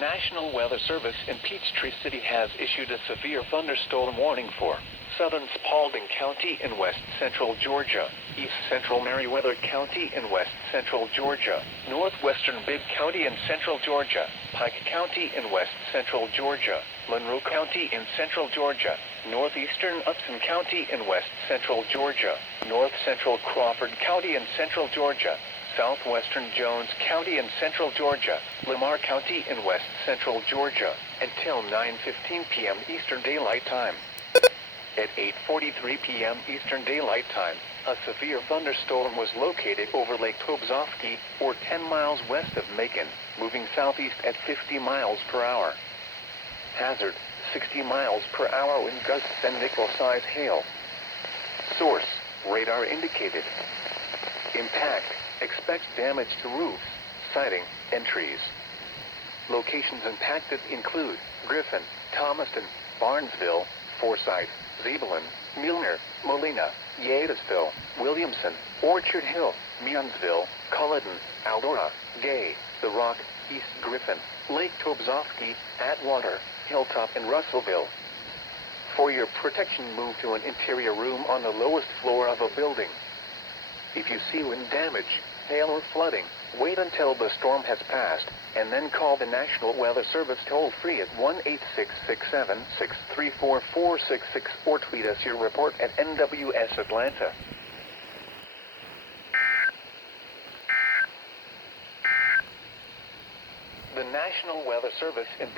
National Weather Service in Peachtree City has issued a severe thunderstorm warning for southern Spalding County in west central Georgia, east central Meriwether County in west central Georgia, northwestern Bibb County in central Georgia, Pike County in west central Georgia, Monroe County in central Georgia, northeastern Upson County in west central Georgia, north central Crawford County in central Georgia, southwestern Jones County in central Georgia, Lamar County in west central Georgia, until 9:15 p.m. Eastern Daylight Time. At 8:43 p.m. Eastern Daylight Time, a severe thunderstorm was located over Lake Tobzofsky, or 10 miles west of Macon, moving southeast at 50 miles per hour. Hazard, 60 miles per hour wind gusts and nickel-size hail. Source, radar indicated. Impact, expect damage to roofs, siding, and trees. Locations impacted include Griffin, Thomaston, Barnesville, Forsyth, Zebulon, Milner, Molina, Yadesville, Williamson, Orchard Hill, Meonsville, Culloden, Aldora, Gay, The Rock, East Griffin, Lake Tobzofsky, Atwater, Hilltop, and Russellville. For your protection, move to an interior room on the lowest floor of a building. If you see wind damage, hail, or flooding, wait until the storm has passed, and then call the National Weather Service toll-free at 1-866-763-4466 or tweet us your report at NWS Atlanta. The National Weather Service in